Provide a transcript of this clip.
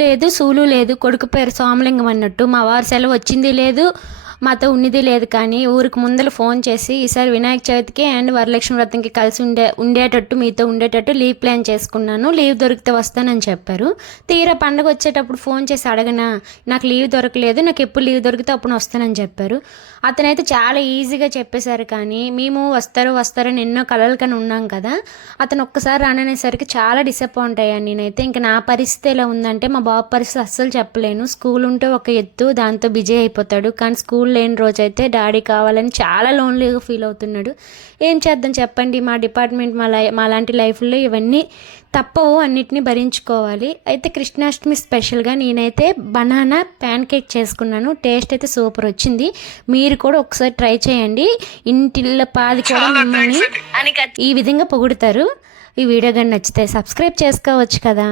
లేదు సూలు లేదు, కొడుకు పేరు సోమలింగం అన్నట్టు. మా వారి సెలవు వచ్చింది లేదు, మాతో ఉన్నది లేదు. కానీ ఊరికి ముందర ఫోన్ చేసి ఈసారి వినాయక చవితికి అండ్ వరలక్ష్మి వ్రతంకి కలిసి ఉండేటట్టు మీతో ఉండేటట్టు లీవ్ ప్లాన్ చేసుకున్నాను, లీవ్ దొరికితే వస్తానని చెప్పారు. తీరా పండగ వచ్చేటప్పుడు ఫోన్ చేసి అడగనా, నాకు లీవ్ దొరకలేదు, నాకు ఎప్పుడు లీవ్ దొరికితే అప్పుడు వస్తానని చెప్పారు. అతనైతే చాలా ఈజీగా చెప్పేశారు. కానీ మేము వస్తారని ఎన్నో కలలు కానీ ఉన్నాం కదా, అతను ఒక్కసారి రాననేసరికి చాలా డిసప్పాయింట్ అయ్యాను నేనైతే. ఇంకా నా పరిస్థితి ఎలా ఉందంటే, మా బాబు పరిస్థితి అస్సలు చెప్పలేను. స్కూల్ ఉంటే ఒక ఎత్తు, దాంతో బిజీ అయిపోతాడు. కానీ స్కూల్ లేని రోజైతే డాడీ కావాలని చాలా లోన్లీగా ఫీల్ అవుతున్నాడు. ఏం చేద్దాం చెప్పండి, మా డిపార్ట్మెంట్ మా లాంటి లైఫ్లో ఇవన్నీ తప్పవు, అన్నిటినీ భరించుకోవాలి. అయితే కృష్ణాష్టమి స్పెషల్గా నేనైతే బనానా ప్యాన్ కేక్ చేసుకున్నాను. టేస్ట్ అయితే సూపర్ వచ్చింది. మీరు కూడా ఒకసారి ట్రై చేయండి. ఇంటిల్ల పాది కూడా మిమ్మల్ని ఈ విధంగా పొగుడుతారు. ఈ వీడియో కానీ నచ్చితే సబ్స్క్రైబ్ చేసుకోవచ్చు కదా.